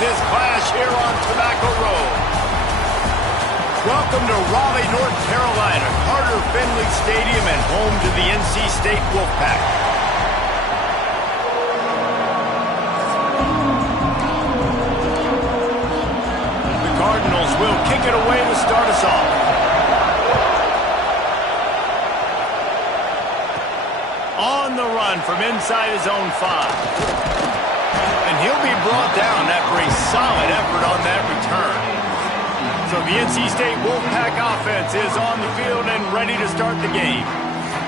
this clash here on Tobacco Road. Welcome to Raleigh, North Carolina, Carter Finley Stadium, and home to the NC State Wolfpack. The Cardinals will kick it away to start us off. On the run from inside his own 5. And he'll be brought down after a solid effort on that return. So the NC State Wolfpack offense is on the field and ready to start the game.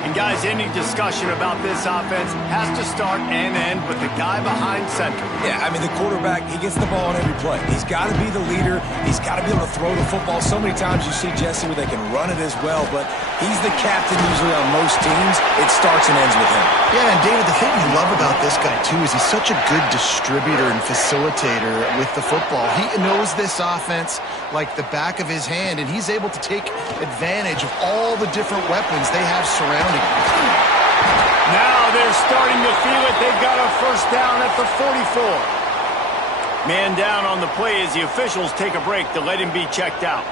And guys, any discussion about this offense has to start and end with the guy behind center. Yeah, I mean, the quarterback, he gets the ball on every play. He's got to be the leader. He's got to be able to throw the football. So many times you see Jesse where they can run it as well, but he's the captain usually on most teams. It starts and ends with him. Yeah, and David, the thing you love about this guy, too, is he's such a good distributor and facilitator with the football. He knows this offense like the back of his hand, and he's able to take advantage of all the different weapons they have surrounding him. Now they're starting to feel it. They've got a first down at the 44. Man down on the play as the officials take a break to let him be checked out.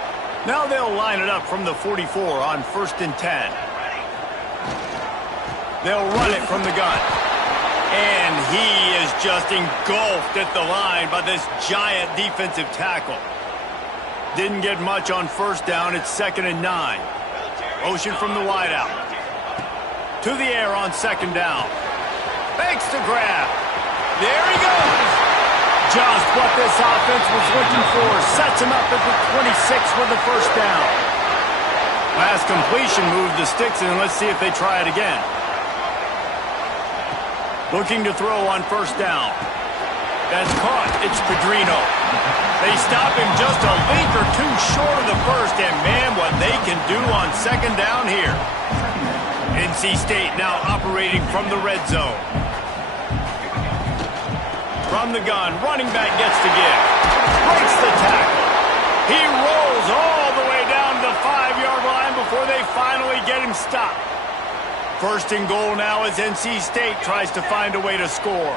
Now they'll line it up from the 44 on 1st and 10. They'll run it from the gun. And he is just engulfed at the line by this giant defensive tackle. Didn't get much on first down. It's 2nd and 9. Motion from the wideout. To the air on 2nd down. Fakes the grab. There he goes. Just what this offense was looking for. Sets him up at the 26 with the first down. Last completion moved the sticks, and let's see if they try it again. Looking to throw on first down. That's caught. It's Pedrino. They stop him just a link or two short of the first, and man, what they can do on 2nd down here. NC State now operating from the red zone. From the gun, running back gets the give. Breaks the tackle. He rolls all the way down to the 5-yard line before they finally get him stopped. 1st and goal now as NC State tries to find a way to score.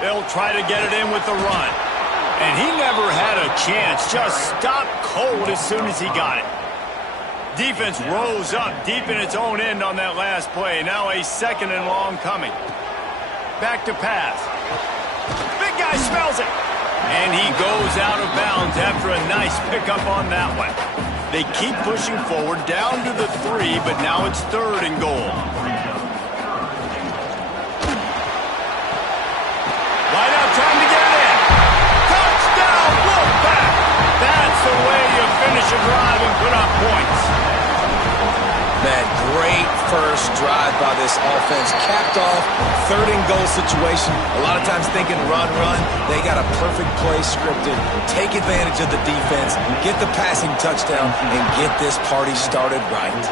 They'll try to get it in with the run. And he never had a chance. Just stopped cold as soon as he got it. Defense rose up deep in its own end on that last play. Now a 2nd and long coming. Back to pass. Big guy smells it. And he goes out of bounds after a nice pickup on that one. They keep pushing forward down to the 3, but now it's 3rd and goal. Trying to get it in. Touchdown, Wolfpack! That's the way you finish a drive and put up points. Man, great first drive by this offense. Capped off, 3rd and goal situation. A lot of times thinking run. They got a perfect play scripted. Take advantage of the defense, get the passing touchdown, and get this party started right.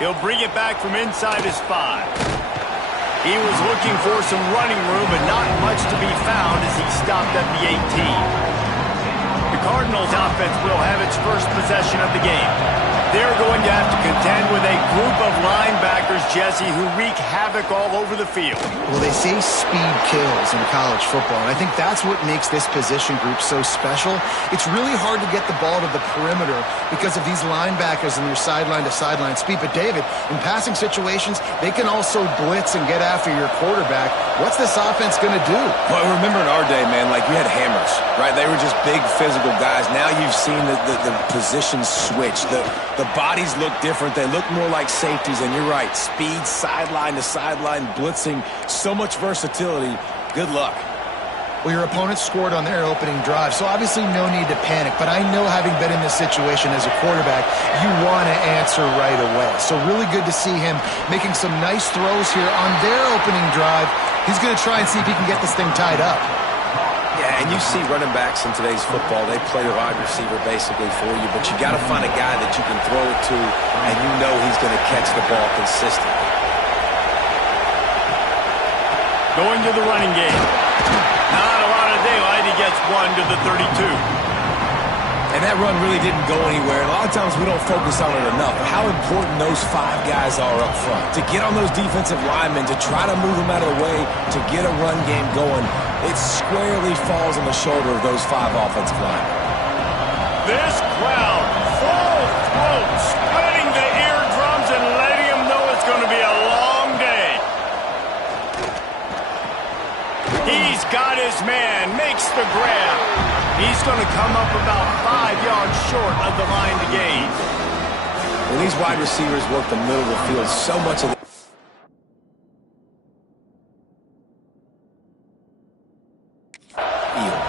He'll bring it back from inside his 5. He was looking for some running room, but not much to be found as he stopped at the 18. The Cardinals offense will have its first possession of the game. They're going to have to contend with a group of linebackers, Jesse, who wreak havoc all over the field. Well, they say speed kills in college football, and I think that's what makes this position group so special. It's really hard to get the ball to the perimeter because of these linebackers and their sideline-to-sideline speed. But, David, in passing situations, they can also blitz and get after your quarterback. What's this offense going to do? Well, remember in our day, man, like you had hammers, right? They were just big physical guys. Now you've seen the positions switch. The bodies look different. They look more like safeties, and you're right. Speed, sideline to sideline, blitzing, so much versatility. Good luck. Well, your opponent scored on their opening drive, so obviously no need to panic. But I know, having been in this situation as a quarterback, you want to answer right away. So really good to see him making some nice throws here on their opening drive. He's going to try and see if he can get this thing tied up. Yeah, and you see running backs in today's football, they play a wide receiver basically for you, but you got to find a guy that you can throw it to, and you know he's going to catch the ball consistently. Going to the running game. Not a lot of daylight. He gets one to the 32. And that run really didn't go anywhere. And a lot of times we don't focus on it enough. But how important those 5 guys are up front. To get on those defensive linemen, to try to move them out of the way, to get a run game going, it squarely falls on the shoulder of those 5 offensive linemen. This crowd, full throat, splitting the eardrums and letting them know it's going to be a long day. He's got his man, makes the grab. He's going to come up about 5 yards short of the line to gain. When these wide receivers work the middle of the field, so much of the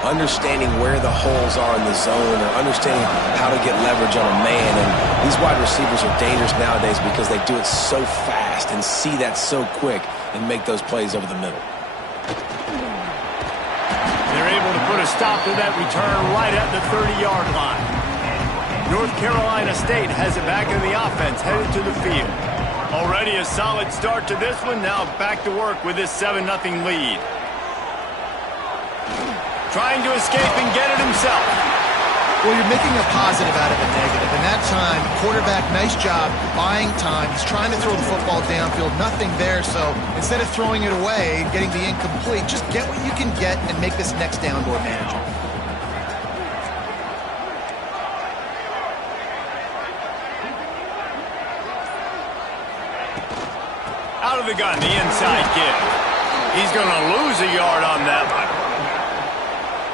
understanding where the holes are in the zone or understanding how to get leverage on a man. And these wide receivers are dangerous nowadays because they do it so fast and see that so quick and make those plays over the middle. They're able to put a stop to that return right at the 30-yard line. North Carolina State has it back in the offense, headed to the field. Already a solid start to this one. Now back to work with this 7-0 lead. Trying to escape and get it himself. Well, you're making a positive out of a negative. And that time, quarterback, nice job buying time. He's trying to throw the football downfield. Nothing there. So instead of throwing it away, getting the incomplete, just get what you can get and make this next down more manageable. Out of the gun, the inside give. He's going to lose a yard on that one.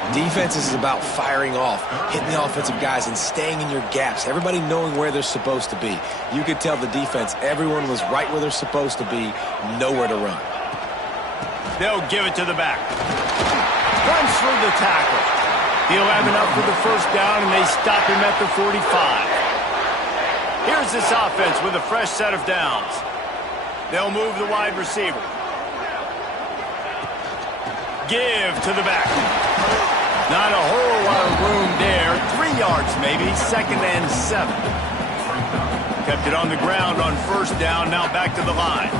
Defense is about firing off, hitting the offensive guys, and staying in your gaps. Everybody knowing where they're supposed to be. You could tell the defense, everyone was right where they're supposed to be, nowhere to run. They'll give it to the back. Runs through the tackle. He'll have enough for the first down, and they stop him at the 45. Here's this offense with a fresh set of downs. They'll move the wide receiver. Give to the back. Not a whole lot of room there. 3 yards maybe, 2nd and 7. Kept it on the ground on first down, now back to the line.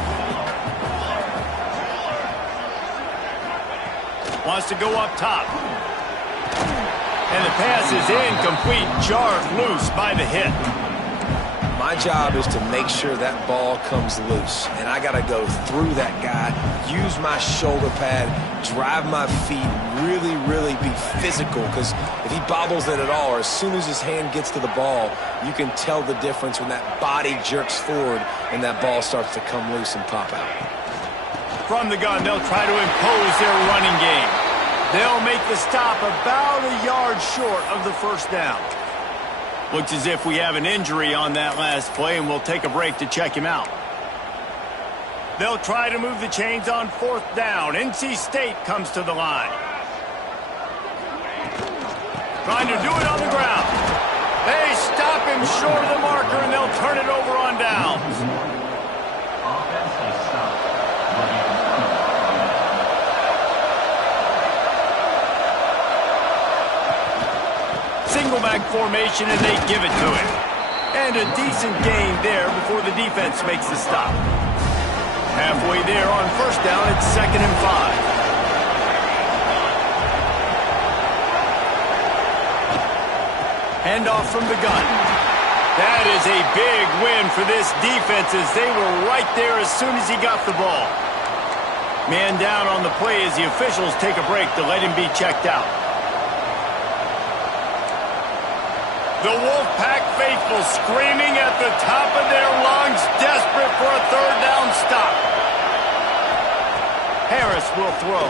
Wants to go up top. And the pass is incomplete, jarred loose by the hit. My job is to make sure that ball comes loose. And I got to go through that guy, use my shoulder pad, drive my feet, really be physical. Because if he bobbles it at all, or as soon as his hand gets to the ball, you can tell the difference when that body jerks forward and that ball starts to come loose and pop out. From the gun, they'll try to impose their running game. They'll make the stop about a yard short of the first down. Looks as if we have an injury on that last play, and we'll take a break to check him out. They'll try to move the chains on 4th down. NC State comes to the line. Trying to do it on the ground. They stop him short of the marker, and they'll turn it over on downs. Single back formation, and they give it to him. And a decent gain there before the defense makes the stop. Halfway there on first down, it's 2nd and 5. Handoff from the gun. That is a big win for this defense as they were right there as soon as he got the ball. Man down on the play as the officials take a break to let him be checked out. The Wolfpack faithful screaming at the top of their lungs, desperate for a 3rd down stop. Harris will throw.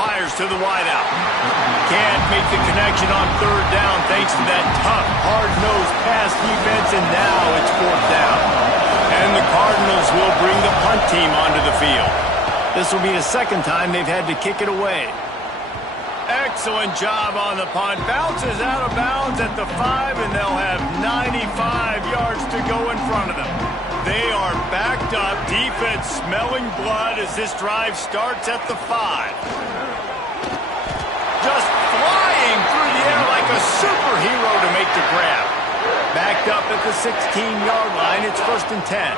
Fires to the wideout. Can't make the connection on 3rd down thanks to that tough, hard-nosed pass defense, and now it's 4th down. And the Cardinals will bring the punt team onto the field. This will be the 2nd time they've had to kick it away. Excellent job on the punt. Bounces out of bounds at the 5, and they'll have 95 yards to go in front of them. They are backed up, defense smelling blood as this drive starts at the 5. Just flying through the air like a superhero to make the grab. Backed up at the 16-yard line, it's 1st and 10.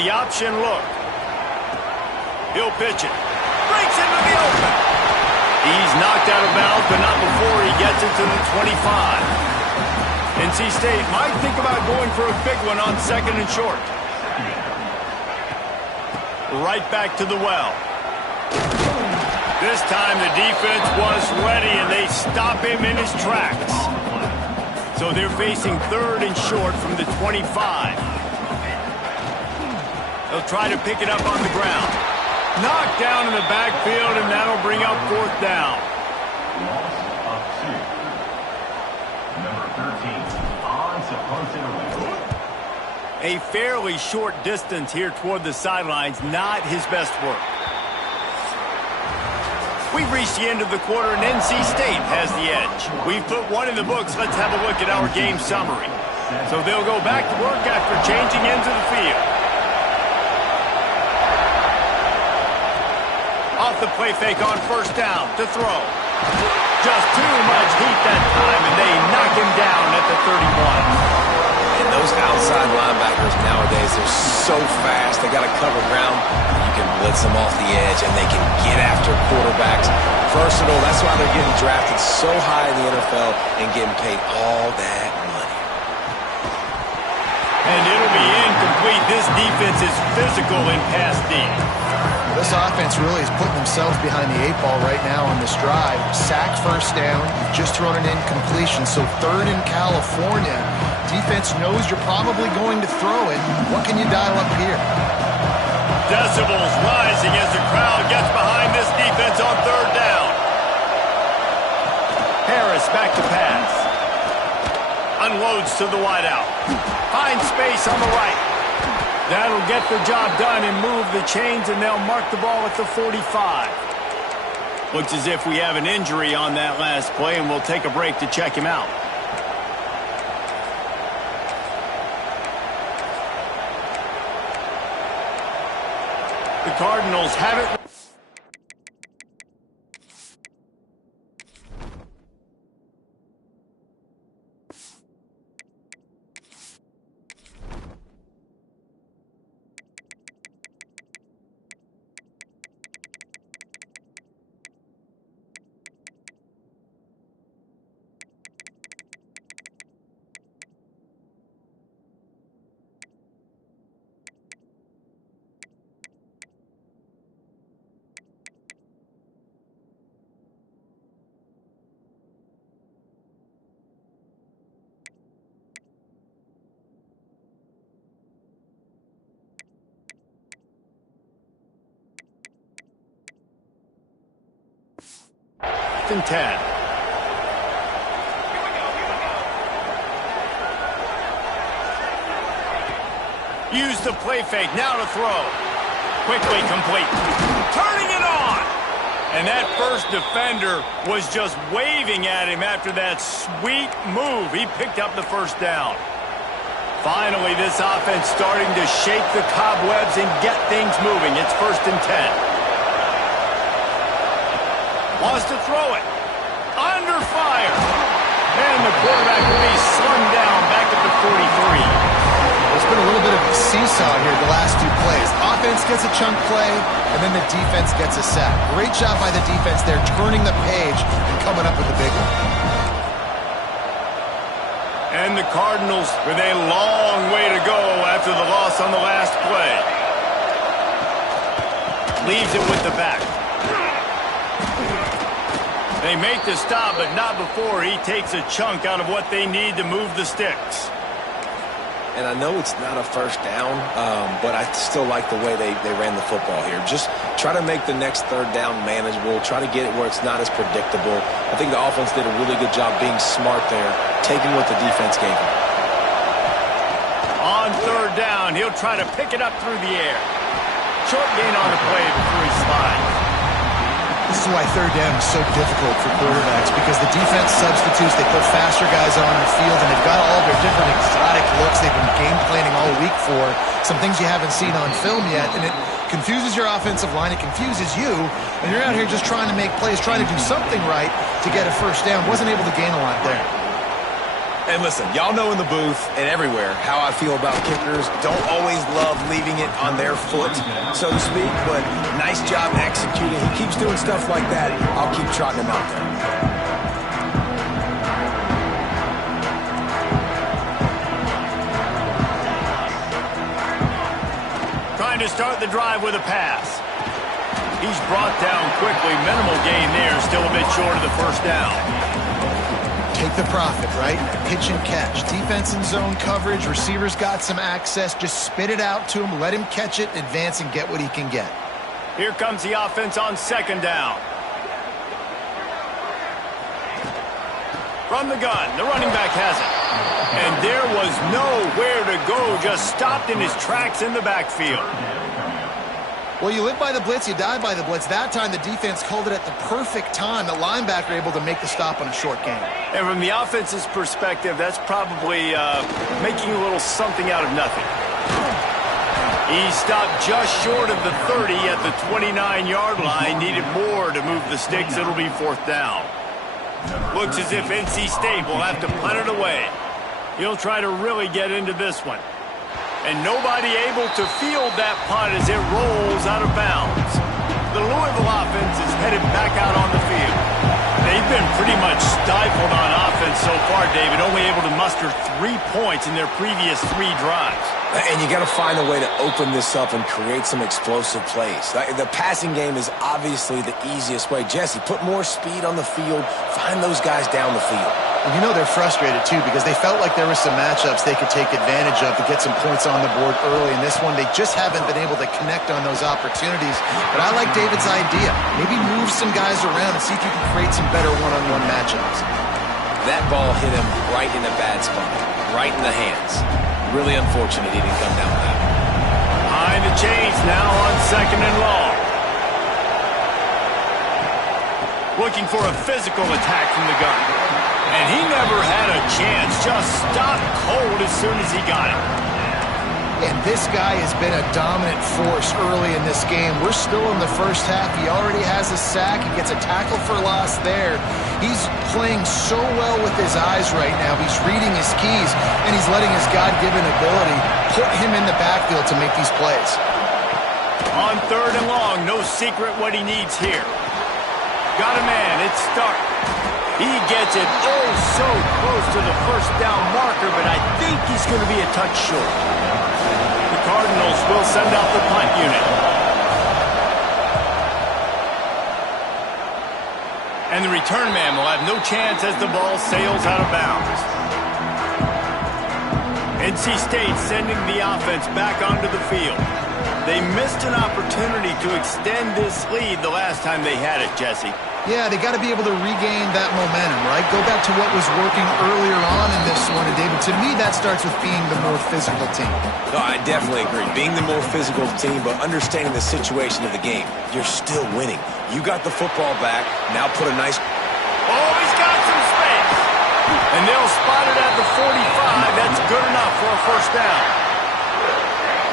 The option look. He'll pitch it. Breaks into the open. He's knocked out of bounds, but not before he gets it to the 25. NC State might think about going for a big one on 2nd and short. Right back to the well. This time the defense was ready, and they stop him in his tracks. So they're facing 3rd and short from the 25. They'll try to pick it up on the ground. Knocked down in the backfield, and that'll bring up 4th down. A fairly short distance here toward the sidelines, not his best work. We've reached the end of the quarter, and NC State has the edge. We've put one in the books. Let's have a look at our game summary. So they'll go back to work after changing into the field. Off the play fake on 1st down to throw. Just too much heat that time, and they knock him down at the 31. And those outside linebackers nowadays, they're so fast. They got to cover ground. You can blitz them off the edge, and they can get after quarterbacks. Versatile. That's why they're getting drafted so high in the NFL and getting paid all that money. And it'll be incomplete. This defense is physical in pass deep. This offense really is putting themselves behind the 8 ball right now on this drive. Sack 1st down. You've just thrown an incompletion. So 3rd in California. Defense knows you're probably going to throw it. What can you dial up here? Decibels rising as the crowd gets behind this defense on 3rd down. Harris back to pass. Unloads to the wideout. Finds space on the right. That'll get the job done and move the chains, and they'll mark the ball at the 45. Looks as if we have an injury on that last play, and we'll take a break to check him out. The Cardinals have it. And 10. Use the play fake, now to throw. Quickly complete. Turning it on! And that first defender was just waving at him after that sweet move. He picked up the 1st down. Finally, this offense starting to shake the cobwebs and get things moving. It's 1st and 10. Wants to throw it. Under fire. And the quarterback will be slung down back at the 43. There's been a little bit of a seesaw here the last 2 plays. Offense gets a chunk play, and then the defense gets a sack. Great job by the defense there, turning the page and coming up with a big one. And the Cardinals with a long way to go after the loss on the last play. Leaves it with the back. They make the stop, but not before he takes a chunk out of what they need to move the sticks. And I know it's not a 1st down, but I still like the way they ran the football here. Just try to make the next 3rd down manageable. Try to get it where it's not as predictable. I think the offense did a really good job being smart there, taking what the defense gave him. On 3rd down, he'll try to pick it up through the air. Short gain on the play before he slides. This is why 3rd down is so difficult for quarterbacks, because the defense substitutes, they put faster guys on the field, and they've got all their different exotic looks they've been game planning all week for, some things you haven't seen on film yet, and it confuses your offensive line, it confuses you, and you're out here just trying to make plays, trying to do something right to get a 1st down. Wasn't able to gain a lot there. And listen, y'all know in the booth and everywhere how I feel about kickers. Don't always love leaving it on their foot, so to speak, but nice job executing. He keeps doing stuff like that. I'll keep trotting him out there. Trying to start the drive with a pass. He's brought down quickly. Minimal gain there. Still a bit short of the first down. Take the profit, right? Pitch and catch. Defense in zone coverage. Receivers got some access. Just spit it out to him. Let him catch it, advance, and get what he can get. Here comes the offense on second down. From the gun, the running back has it. And there was nowhere to go. Just stopped in his tracks in the backfield. Well, you live by the blitz, you die by the blitz. That time, the defense called it at the perfect time. The linebacker able to make the stop on a short gain. And from the offense's perspective, that's probably making a little something out of nothing. He stopped just short of the 30 at the 29-yard line. Needed more to move the sticks. It'll be fourth down. Looks as if NC State will have to punt it away. He'll try to really get into this one. And nobody able to field that punt as it rolls out of bounds. The Louisville offense is headed back out on the field. They've been pretty much stifled on offense so far, David, only able to muster 3 points in their previous 3 drives. And you got to find a way to open this up and create some explosive plays. The passing game is obviously the easiest way. Jesse, put more speed on the field. Find those guys down the field. You know they're frustrated, too, because they felt like there were some matchups they could take advantage of to get some points on the board early. In this one, they just haven't been able to connect on those opportunities. But I like David's idea. Maybe move some guys around and see if you can create some better one-on-one matchups. That ball hit him right in a bad spot, right in the hands. Really unfortunate he didn't come down with that. Behind the chains now on second and long. Looking for a physical attack from the gun. And he never had a chance. Just stopped cold as soon as he got it. And this guy has been a dominant force early in this game. We're still in the first half. He already has a sack. He gets a tackle for loss there. He's playing so well with his eyes right now. He's reading his keys, and he's letting his God-given ability put him in the backfield to make these plays. On third and long, no secret what he needs here. Got a man. It's start. He gets it so close to the first down marker, but I think he's going to be a touch short. The Cardinals will send out the punt unit. And the return man will have no chance as the ball sails out of bounds. NC State sending the offense back onto the field. They missed an opportunity to extend this lead the last time they had it, Jesse. Yeah, they got to be able to regain that momentum, right? Go back to what was working earlier on in this one. And, David, to me, that starts with being the more physical team. No, I definitely agree. Being the more physical team, but understanding the situation of the game. You're still winning. You got the football back. Now put a nice... Oh, he's got some space. And they'll spot it at the 45. That's good enough for a first down.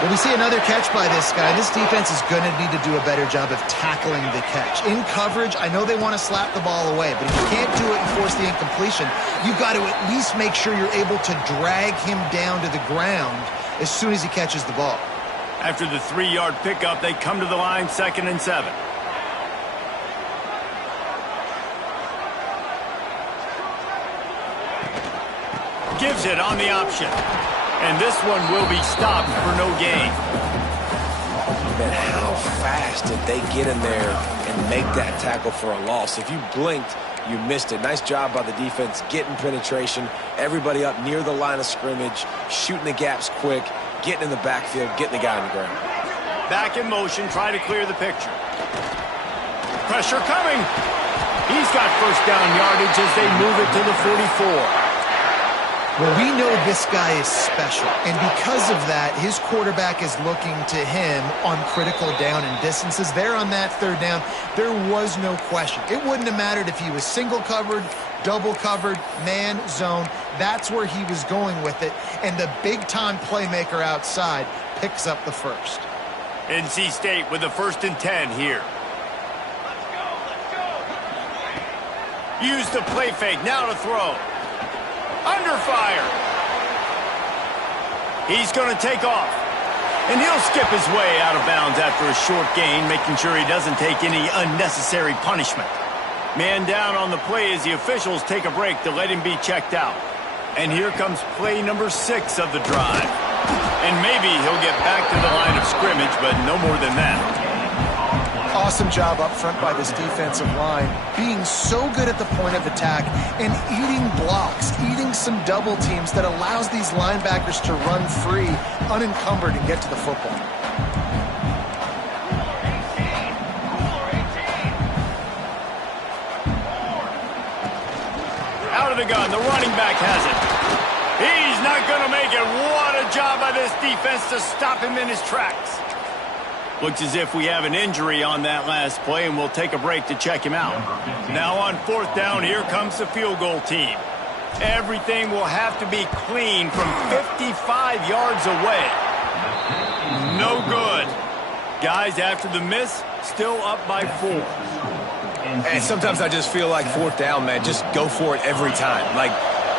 Well, we see another catch by this guy. This defense is going to need to do a better job of tackling the catch. In coverage, I know they want to slap the ball away, but if you can't do it and force the incompletion, you've got to at least make sure you're able to drag him down to the ground as soon as he catches the ball. After the 3-yard pickup, they come to the line, 2nd and 7. Gives it on the option. And this one will be stopped for no gain. But how fast did they get in there and make that tackle for a loss? If you blinked, you missed it. Nice job by the defense getting penetration. Everybody up near the line of scrimmage, shooting the gaps quick, getting in the backfield, getting the guy on the ground. Back in motion, try to clear the picture. Pressure coming. He's got first down yardage as they move it to the 44. Well, we know this guy is special, and because of that, his quarterback is looking to him on critical down and distances. There on that third down, there was no question. It wouldn't have mattered if he was single covered, double covered, man, zone. That's where he was going with it, and the big-time playmaker outside picks up the first. NC State with the 1st and 10 here. Use the play fake, now to throw. Under fire. He's going to take off. And he'll skip his way out of bounds after a short gain, making sure he doesn't take any unnecessary punishment. Man down on the play as the officials take a break to let him be checked out. And here comes play number 6 of the drive. And maybe he'll get back to the line of scrimmage, but no more than that. Awesome job up front by this defensive line, being so good at the point of attack and eating blocks, eating some double teams that allows these linebackers to run free, unencumbered, and get to the football. Out of the gun, the running back has it. He's not going to make it. What a job by this defense to stop him in his tracks. Looks as if we have an injury on that last play, and we'll take a break to check him out. Now on 4th down, here comes the field goal team. Everything will have to be clean from 55 yards away. No good. Guys, after the miss, still up by 4. And sometimes I just feel like 4th down, man, just go for it every time. Like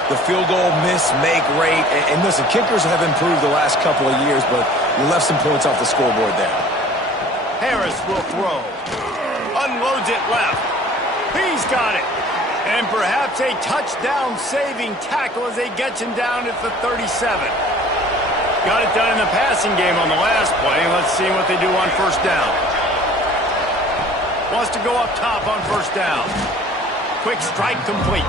the field goal miss, make rate. And listen, kickers have improved the last couple of years, but you left some points off the scoreboard there. Harris will throw. Unloads it left. He's got it. And perhaps a touchdown-saving tackle as they get him down at the 37. Got it done in the passing game on the last play. Let's see what they do on 1st down. Wants to go up top on 1st down. Quick strike complete.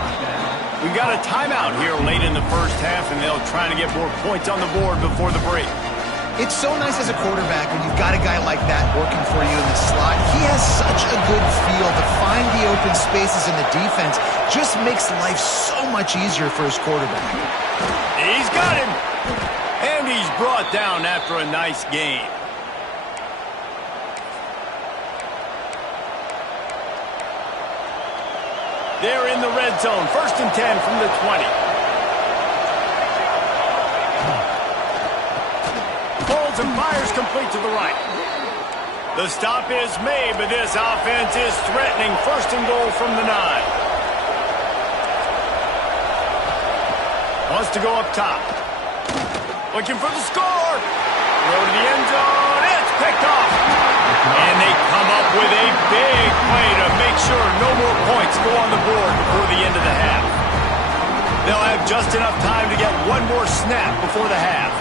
We've got a timeout here late in the 1st half, and they'll try to get more points on the board before the break. It's so nice as a quarterback when you've got a guy like that working for you in the slot. He has such a good feel to find the open spaces in the defense. Just makes life so much easier for his quarterback. He's got him. And he's brought down after a nice gain. They're in the red zone. 1st and 10 from the 20. Pulls and fires complete to the right. The stop is made, but this offense is threatening. 1st and goal from the 9. Wants to go up top. Looking for the score. Throw to the end zone. It's picked off. And they come up with a big play to make sure no more points go on the board before the end of the half. They'll have just enough time to get one more snap before the half.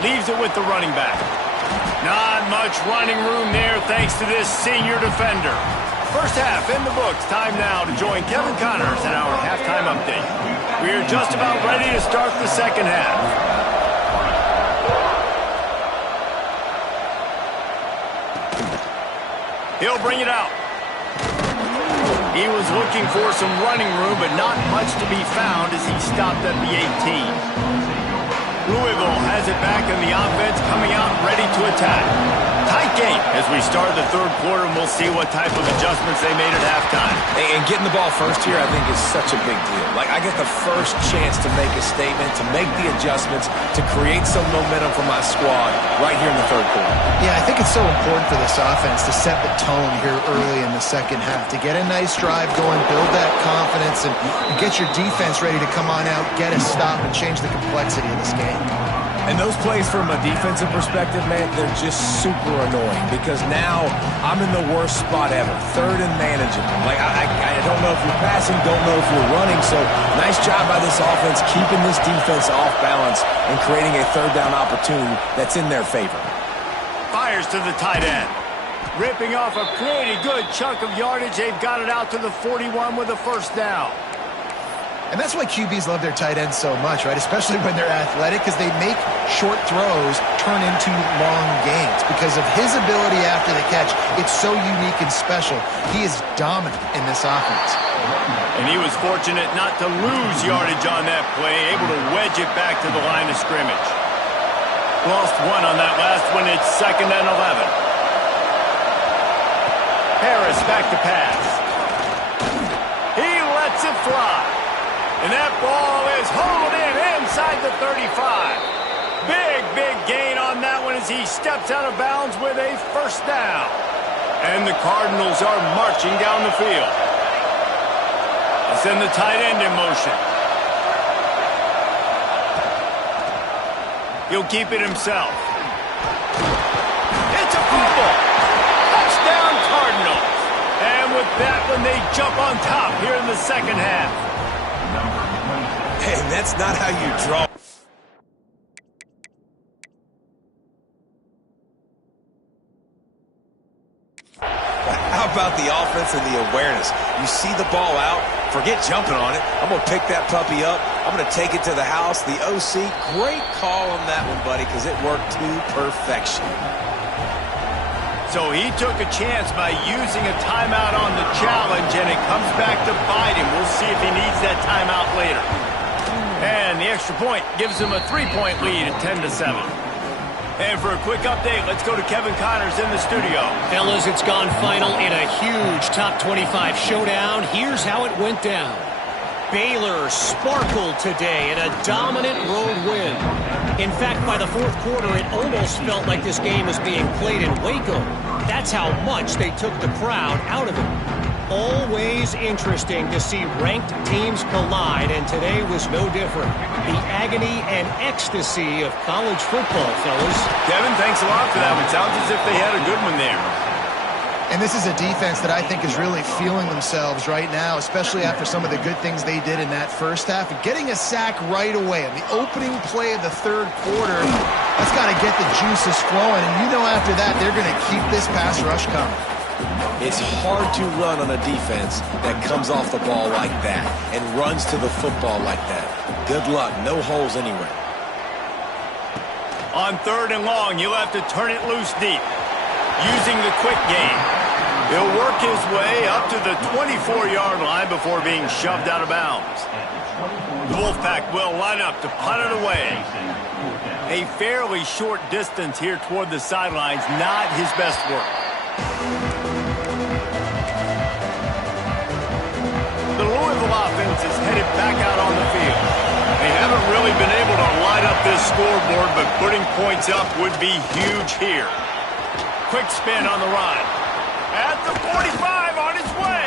Leaves it with the running back. Not much running room there thanks to this senior defender. 1st half in the books. Time now to join Kevin Connors in our halftime update. We are just about ready to start the 2nd half. He'll bring it out. He was looking for some running room, but not much to be found as he stopped at the 18. Louisville has it back in the offense, coming out ready to attack. Tight game as we start the 3rd quarter, and we'll see what type of adjustments they made at halftime. And getting the ball first here, I think, is such a big deal. Like, I get the first chance to make a statement, to make the adjustments, to create some momentum for my squad right here in the 3rd quarter. Yeah, I think it's so important for this offense to set the tone here early in the 2nd half, to get a nice drive going, build that confidence, and get your defense ready to come on out, get a stop, and change the complexity of this game. And those plays from a defensive perspective, man, they're just super annoying because now I'm in the worst spot ever. 3rd and manageable. Like, I don't know if you're passing, don't know if you're running. So nice job by this offense keeping this defense off balance and creating a 3rd down opportunity that's in their favor. Fires to the tight end. Ripping off a pretty good chunk of yardage. They've got it out to the 41 with a 1st down. And that's why QBs love their tight ends so much, right? Especially when they're athletic, because they make short throws turn into long gains. Because of his ability after the catch, it's so unique and special. He is dominant in this offense. And he was fortunate not to lose yardage on that play, able to wedge it back to the line of scrimmage. Lost 1 on that last one. It's 2nd and 11. Harris back to pass. He lets it fly. And that ball is hauled in inside the 35. Big gain on that one as he steps out of bounds with a 1st down. And the Cardinals are marching down the field. They send the tight end in motion. He'll keep it himself. It's a fumble. Touchdown Cardinals. And with that one, they jump on top here in the second half. And that's not how you draw. How about the offense and the awareness? You see the ball out, forget jumping on it. I'm going to pick that puppy up. I'm going to take it to the house. The OC, great call on that one, buddy, because it worked to perfection. So he took a chance by using a timeout on the challenge, and it comes back to bite him. We'll see if he needs that timeout later. And the extra point gives him a 3-point lead at 10-7. And for a quick update, let's go to Kevin Connors in the studio. Fellas, it's gone final in a huge top 25 showdown. Here's how it went down. Baylor sparkled today in a dominant road win. In fact, by the fourth quarter, it almost felt like this game was being played in Waco. That's how much they took the crowd out of it. Always interesting to see ranked teams collide, and today was no different. The agony and ecstasy of college football, fellas. Kevin, thanks a lot for that one. Sounds as if they had a good one there. And this is a defense that I think is really feeling themselves right now, especially after some of the good things they did in that first half. Getting a sack right away on the opening play of the third quarter, that's got to get the juices flowing. And you know after that, they're going to keep this pass rush coming. It's hard to run on a defense that comes off the ball like that and runs to the football like that. Good luck. No holes anywhere. On 3rd and long, you'll have to turn it loose deep. Using the quick game. He'll work his way up to the 24-yard line before being shoved out of bounds. The Wolfpack will line up to punt it away. A fairly short distance here toward the sidelines, not his best work. The Louisville offense is headed back out on the field. They haven't really been able to light up this scoreboard, but putting points up would be huge here. Quick spin on the run. At the 45 on his way.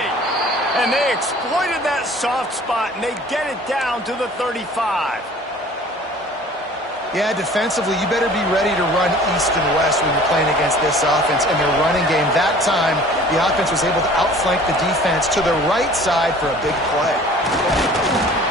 And they exploited that soft spot, and they get it down to the 35. Yeah, defensively, you better be ready to run east and west when you're playing against this offense and their running game. That time, the offense was able to outflank the defense to the right side for a big play.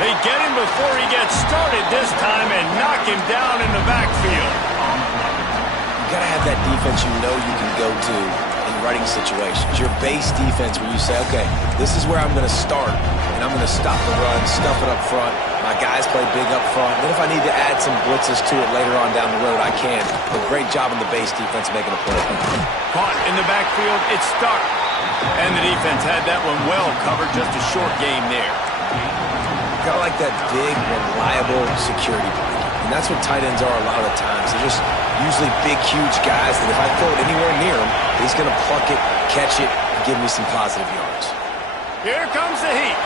They get him before he gets started this time and knock him down in the backfield. You got to have that defense you know you can go to in running situations. Your base defense where you say, okay, this is where I'm going to start, and I'm going to stop the run, stuff it up front. My guys play big up front. Then if I need to add some blitzes to it later on down the road, I can. But great job on the base defense making a play. Caught in the backfield, it's Stark. And the defense had that one well covered, just a short game there. Got like that big, reliable security blanket. And that's what tight ends are a lot of the times. They're just usually big, huge guys that if I throw it anywhere near him, he's going to pluck it, catch it, and give me some positive yards. Here comes the heat.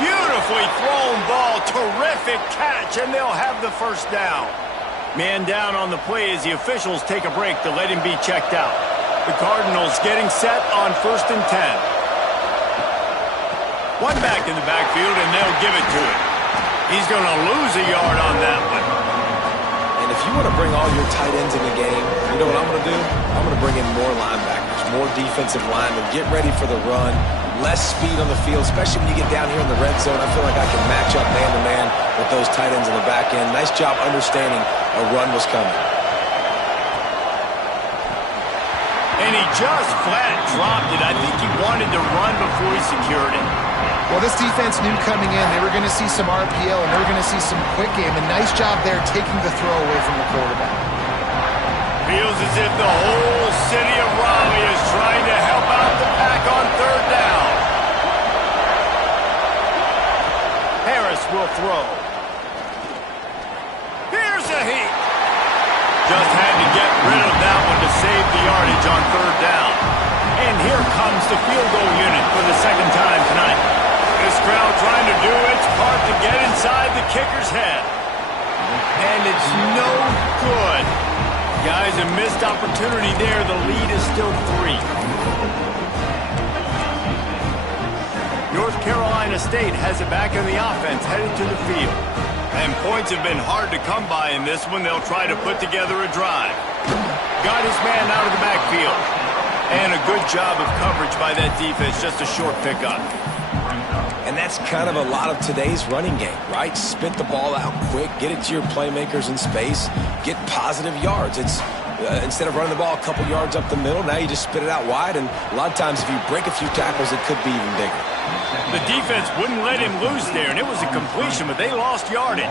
Beautifully thrown ball, terrific catch, and they'll have the first down. Man down on the play as the officials take a break to let him be checked out. The Cardinals getting set on 1st and 10. One back in the backfield, and they'll give it to him. He's going to lose a yard on that one. And if you want to bring all your tight ends in the game, you know what I'm going to do? I'm going to bring in more linebackers, more defensive linemen, get ready for the run, less speed on the field, especially when you get down here in the red zone. I feel like I can match up man-to-man with those tight ends in the back end. Nice job understanding a run was coming. And he just flat dropped it. I think he wanted to run before he secured it. Well, this defense knew coming in they were going to see some RPO and they were going to see some quick game. And nice job there taking the throw away from the quarterback. Feels as if the whole city of Raleigh is trying to help out the Pack on 3rd down. Harris will throw. Here's a heat. Just had to get rid of that one to save the yardage on 3rd down. And here comes the field goal unit for the second time tonight. This crowd trying to do its part to get inside the kicker's head. And it's no good. Guys, a missed opportunity there. The lead is still 3. North Carolina State has it back in the offense, headed to the field. And points have been hard to come by in this one. They'll try to put together a drive. Got his man out of the backfield. And a good job of coverage by that defense. Just a short pickup. And that's kind of a lot of today's running game, right? Spit the ball out quick, get it to your playmakers in space, get positive yards. It's instead of running the ball a couple yards up the middle, now you just spit it out wide, and a lot of times if you break a few tackles, it could be even bigger. The defense wouldn't let him loose there, and it was a completion, but they lost yardage.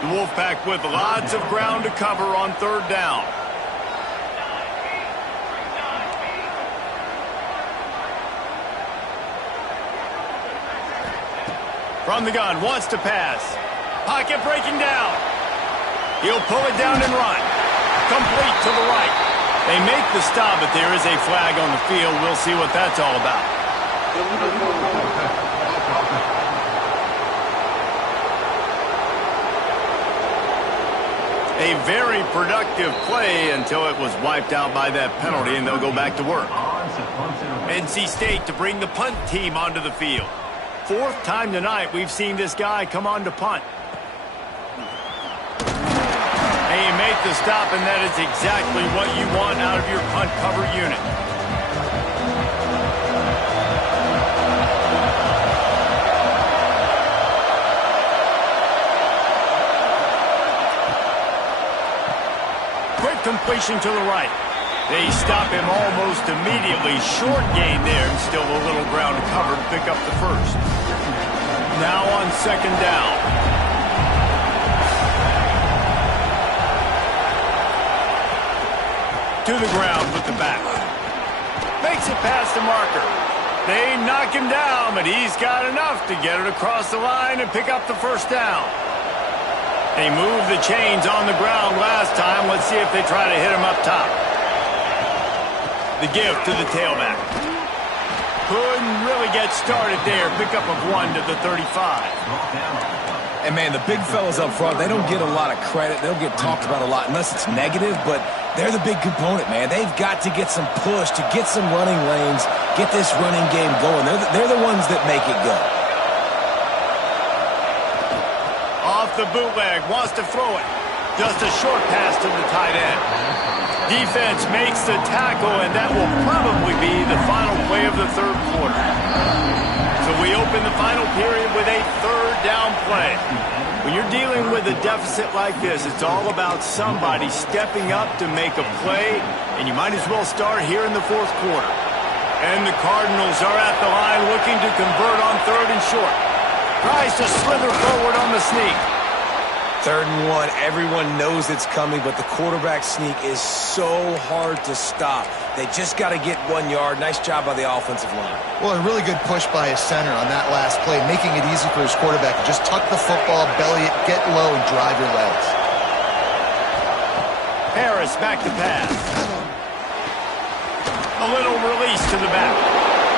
The Wolfpack with lots of ground to cover on third down. From the gun, wants to pass. Pocket breaking down. He'll pull it down and run. Complete to the right. They make the stop, but there is a flag on the field. We'll see what that's all about. A very productive play until it was wiped out by that penalty, and they'll go back to work. NC State to bring the punt team onto the field. Fourth time tonight we've seen this guy come on to punt. And you make the stop, and that is exactly what you want out of your punt cover unit. Quick completion to the right. They stop him almost immediately. Short gain there, and still a little ground to cover to pick up the first. Now on second down. To the ground with the back. Makes it past the marker. They knock him down, but he's got enough to get it across the line and pick up the first down. They moved the chains on the ground last time. Let's see if they try to hit him up top. The give to the tailback. Couldn't really get started there. Pickup of 1 to the 35. And, man, the big fellas up front, they don't get a lot of credit. They don't get talked about a lot unless it's negative, but they're the big component, man. They've got to get some push, to get some running lanes, get this running game going. They're the ones that make it go. Off the bootleg, wants to throw it. Just a short pass to the tight end. Defense makes the tackle, and that will probably be the final play of the third quarter. So we open the final period with a third down play. When you're dealing with a deficit like this, it's all about somebody stepping up to make a play, and you might as well start here in the fourth quarter. And the Cardinals are at the line looking to convert on third and short. Tries to slither forward on the sneak. 3rd and 1, everyone knows it's coming, but the quarterback sneak is so hard to stop. They just got to get 1 yard. Nice job by the offensive line. Well, a really good push by his center on that last play, making it easy for his quarterback to just tuck the football, belly it, get low, and drive your legs. Harris back to pass. A little release to the back.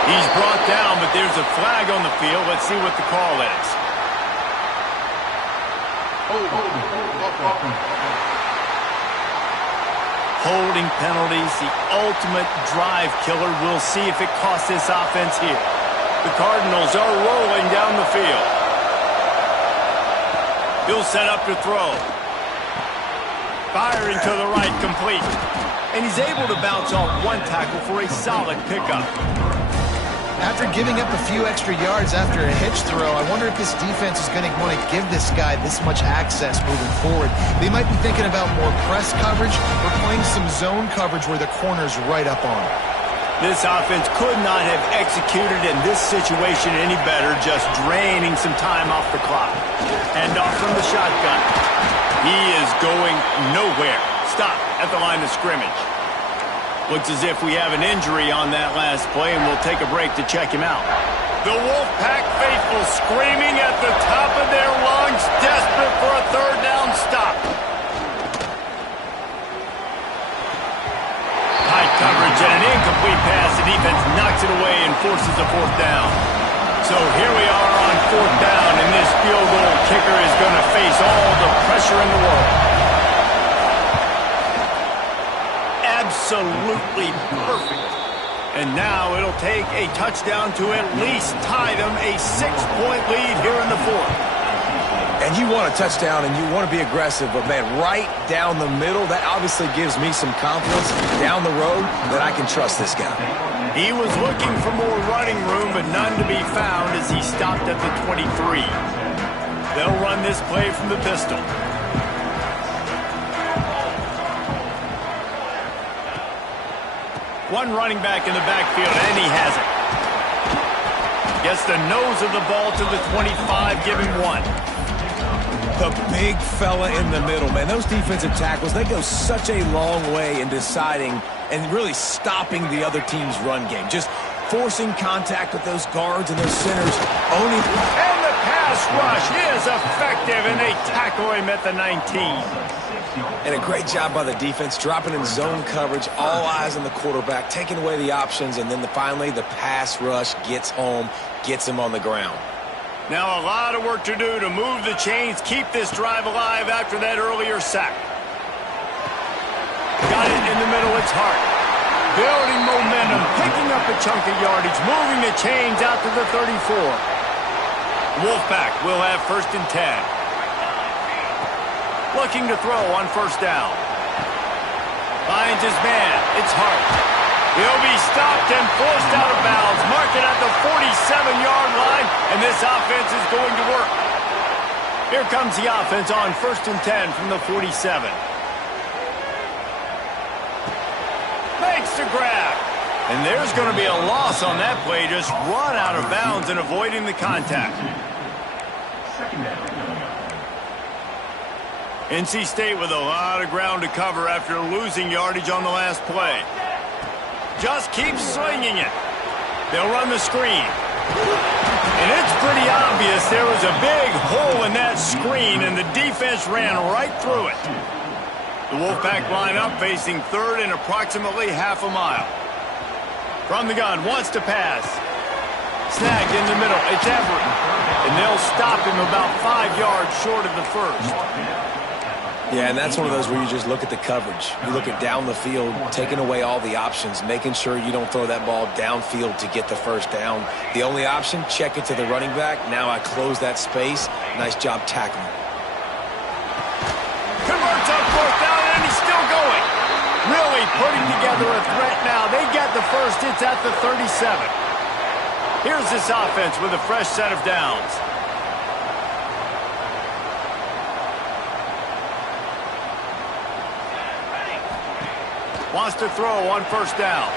He's brought down, but there's a flag on the field. Let's see what the call is. Holding penalties, the ultimate drive killer. We'll see if it costs this offense here. The Cardinals are rolling down the field. He'll set up to throw. Firing to the right, complete. And he's able to bounce off one tackle for a solid pickup. After giving up a few extra yards after a hitch throw, I wonder if this defense is going to want to give this guy this much access moving forward. They might be thinking about more press coverage or playing some zone coverage where the corner's right up on him. This offense could not have executed in this situation any better, just draining some time off the clock. Hand off from the shotgun. He is going nowhere. Stop at the line of scrimmage. Looks as if we have an injury on that last play, and we'll take a break to check him out. The Wolfpack faithful screaming at the top of their lungs, desperate for a third down stop. High coverage and an incomplete pass. The defense knocks it away and forces a fourth down. So here we are on fourth down, and this field goal kicker is going to face all the pressure in the world. Absolutely perfect. And now it'll take a touchdown to at least tie them a 6-point lead here in the fourth. And you want a touchdown and you want to be aggressive, but, man, right down the middle, that obviously gives me some confidence down the road that I can trust this guy. He was looking for more running room, but none to be found as he stopped at the 23. They'll run this play from the pistol. One running back in the backfield, and he has it. Gets the nose of the ball to the 25, give him one. The big fella in the middle, man. Those defensive tackles, they go such a long way in deciding and really stopping the other team's run game. Just forcing contact with those guards and those centers. Owning. And the pass rush is effective, and they tackle him at the 19. And a great job by the defense, dropping in zone coverage, all eyes on the quarterback, taking away the options, and then finally the pass rush gets home, gets him on the ground. Now a lot of work to do to move the chains, keep this drive alive after that earlier sack. Got it in the middle, it's Hart. Building momentum, picking up a chunk of yardage, moving the chains out to the 34. Wolfpack will have 1st and 10. Looking to throw on 1st down. Finds his man, it's Hart. He'll be stopped and forced out of bounds. Mark it at the 47-yard line, and this offense is going to work. Here comes the offense on 1st and 10 from the 47. Makes the grab. And there's going to be a loss on that play. Just run out of bounds and avoiding the contact. NC State with a lot of ground to cover after losing yardage on the last play. Just keep swinging it. They'll run the screen. And it's pretty obvious there was a big hole in that screen, and the defense ran right through it. The Wolfpack line up facing 3rd and approximately half a mile. From the gun, wants to pass. Snagged in the middle, it's Everett. And they'll stop him about 5 yards short of the 1st. Yeah, and that's one of those where you just look at the coverage. You look at down the field, taking away all the options, making sure you don't throw that ball downfield to get the 1st down. The only option, check it to the running back. Now I close that space. Nice job tackling. Converts on 4th down, and he's still going. Really putting together a threat now. They get the 1st. It's at the 37. Here's this offense with a fresh set of downs. Wants to throw on 1st down.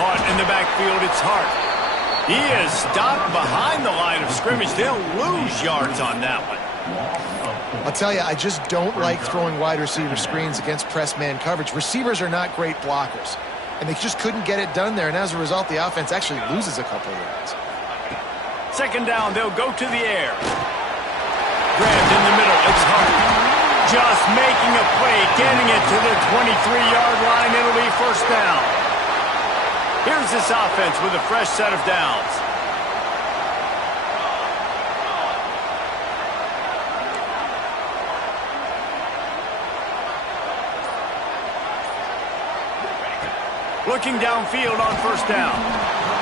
Caught in the backfield, it's Hart. He is stopped behind the line of scrimmage. They'll lose yards on that one. I'll tell you, I just don't like throwing wide receiver screens against press man coverage. Receivers are not great blockers, and they just couldn't get it done there, and as a result, the offense actually loses a couple of yards. 2nd down, they'll go to the air. Grabbed in the middle, it's Hart. Just making a play, getting it to the 23-yard line. It'll be 1st down. Here's this offense with a fresh set of downs. Looking downfield on 1st down.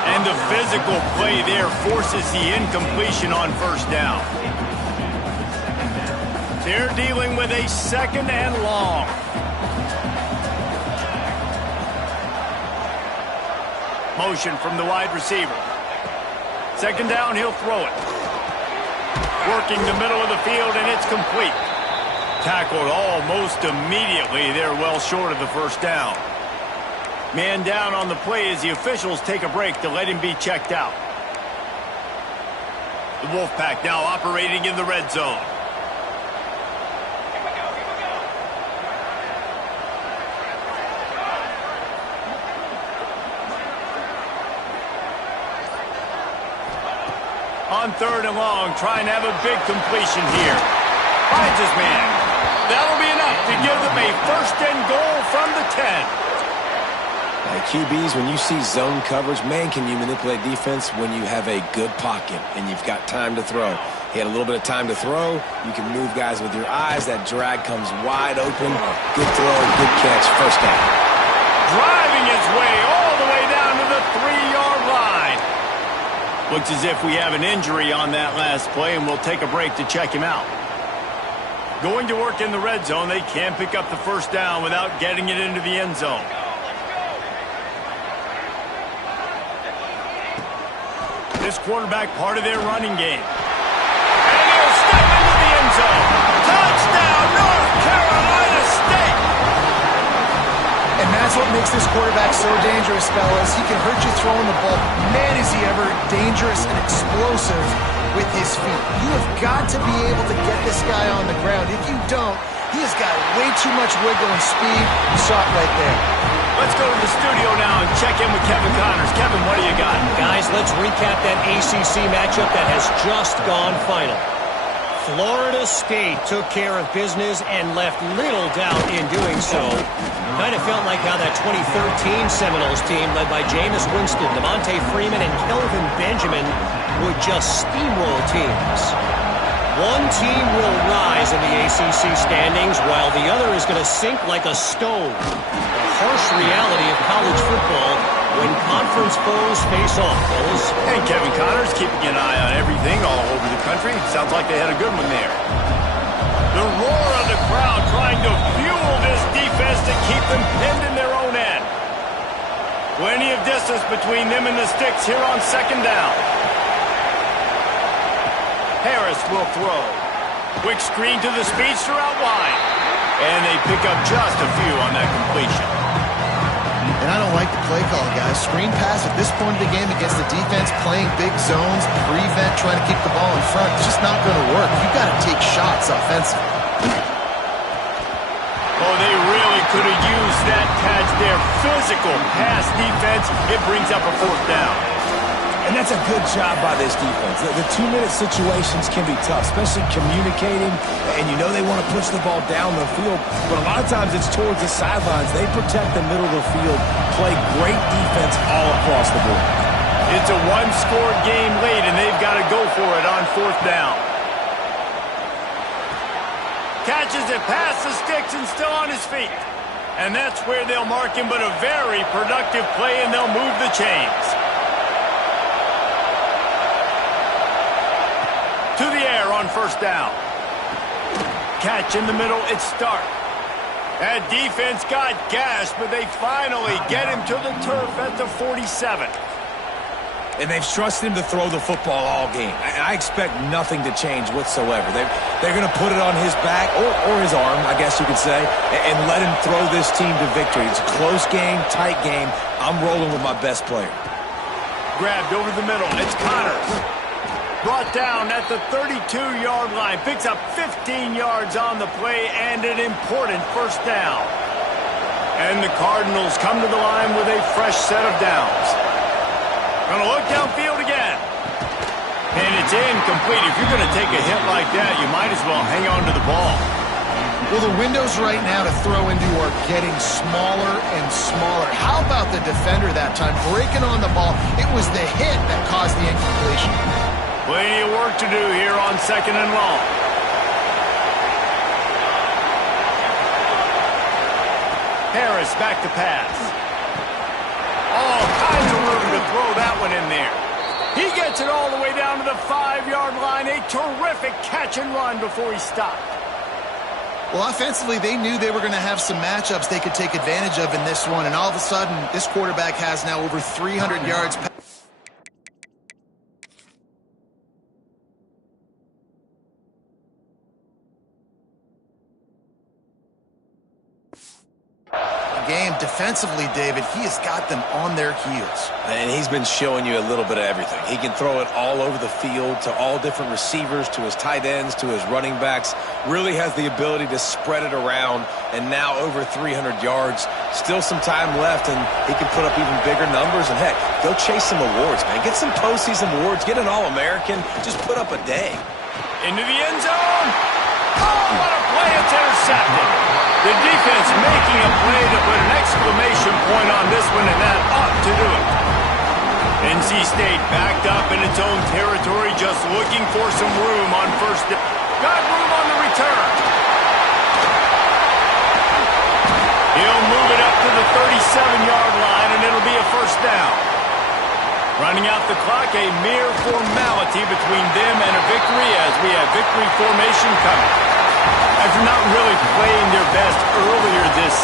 And the physical play there forces the incompletion on 1st down. They're dealing with a 2nd and long. Motion from the wide receiver. 2nd down, he'll throw it. Working the middle of the field, and it's complete. Tackled almost immediately. They're well short of the 1st down. Man down on the play as the officials take a break to let him be checked out. The Wolfpack now operating in the red zone. On 3rd and long, trying to have a big completion here. Finds his man. That'll be enough to give them a 1st and goal from the 10. QBs, when you see zone coverage, man, can you manipulate defense when you have a good pocket and you've got time to throw. He had a little bit of time to throw. You can move guys with your eyes. That drag comes wide open. Good throw, good catch, 1st down. Driving his way all the way down to the 3-yard line. Looks as if we have an injury on that last play, and we'll take a break to check him out. Going to work in the red zone. They can't pick up the first down without getting it into the end zone. This quarterback part of their running game. And he'll step into the end zone. Touchdown, North Carolina State! And that's what makes this quarterback so dangerous, fellas. He can hurt you throwing the ball. Man, is he ever dangerous and explosive with his feet. You have got to be able to get this guy on the ground. If you don't, he has got way too much wiggle and speed. You saw it right there. Let's go to the studio now and check in with Kevin Connors. Kevin, what do you got? Guys, let's recap that ACC matchup that has just gone final. Florida State took care of business and left little doubt in doing so. Kind of felt like how that 2013 Seminoles team led by Jameis Winston, Devontae Freeman, and Kelvin Benjamin would just steamroll teams. One team will rise in the ACC standings while the other is going to sink like a stone. The harsh reality of college football when conference foes face off, fellas. And Kevin Connors keeping an eye on everything all over the country. Sounds like they had a good one there. The roar of the crowd trying to fuel this defense to keep them pinned in their own end. Plenty of distance between them and the sticks here on second down. Harris will throw. Quick screen to the speedster out wide. And they pick up just a few on that completion. And I don't like the play call, guys. Screen pass at this point of the game against the defense, playing big zones, prevent, trying to keep the ball in front. It's just not going to work. You've got to take shots offensively. Oh, they really could have used that catch there. Physical pass defense. It brings up a fourth down. And that's a good job by this defense. The two-minute situations can be tough, especially communicating, and you know they want to push the ball down the field, but a lot of times it's towards the sidelines. They protect the middle of the field, play great defense all across the board. It's a one-score game late, and they've got to go for it on fourth down. Catches it past the sticks and still on his feet. And that's where they'll mark him, but a very productive play, and they'll move the chains. To the air on first down. Catch in the middle, it's Stark. That defense got gashed, but they finally get him to the turf at the 47. And they've trusted him to throw the football all game. I expect nothing to change whatsoever. They're going to put it on his back, or his arm, I guess you could say, and let him throw this team to victory. It's a close game, tight game. I'm rolling with my best player. Grabbed over the middle, it's Connors. Brought down at the 32-yard line. Picks up 15 yards on the play and an important first down. And the Cardinals come to the line with a fresh set of downs. Gonna look downfield again. And it's incomplete. If you're gonna take a hit like that, you might as well hang on to the ball. Well, the windows right now to throw into are getting smaller and smaller. How about the defender that time breaking on the ball? It was the hit that caused the incompletion. Plenty of work to do here on second and long. Harris back to pass. All kinds of room to throw that one in there. He gets it all the way down to the 5-yard line. A terrific catch and run before he stopped. Well, offensively, they knew they were going to have some matchups they could take advantage of in this one, and all of a sudden, this quarterback has now over 300 yards. Game defensively, David, he has got them on their heels. And he's been showing you a little bit of everything. He can throw it all over the field to all different receivers, to his tight ends, to his running backs. Really has the ability to spread it around, and now over 300 yards. Still some time left, and he can put up even bigger numbers. And, heck, go chase some awards, man. Get some postseason awards. Get an All-American. Just put up a day. Into the end zone. Oh, what a play. It's intercepted. The defense making a play to put an exclamation point on this one, and that ought to do it. NC State backed up in its own territory, just looking for some room on first down. Got room on the return. He'll move it up to the 37-yard line, and it'll be a first down. Running out the clock, a mere formality between them and a victory as we have victory formation coming. After not really playing their best earlier this season.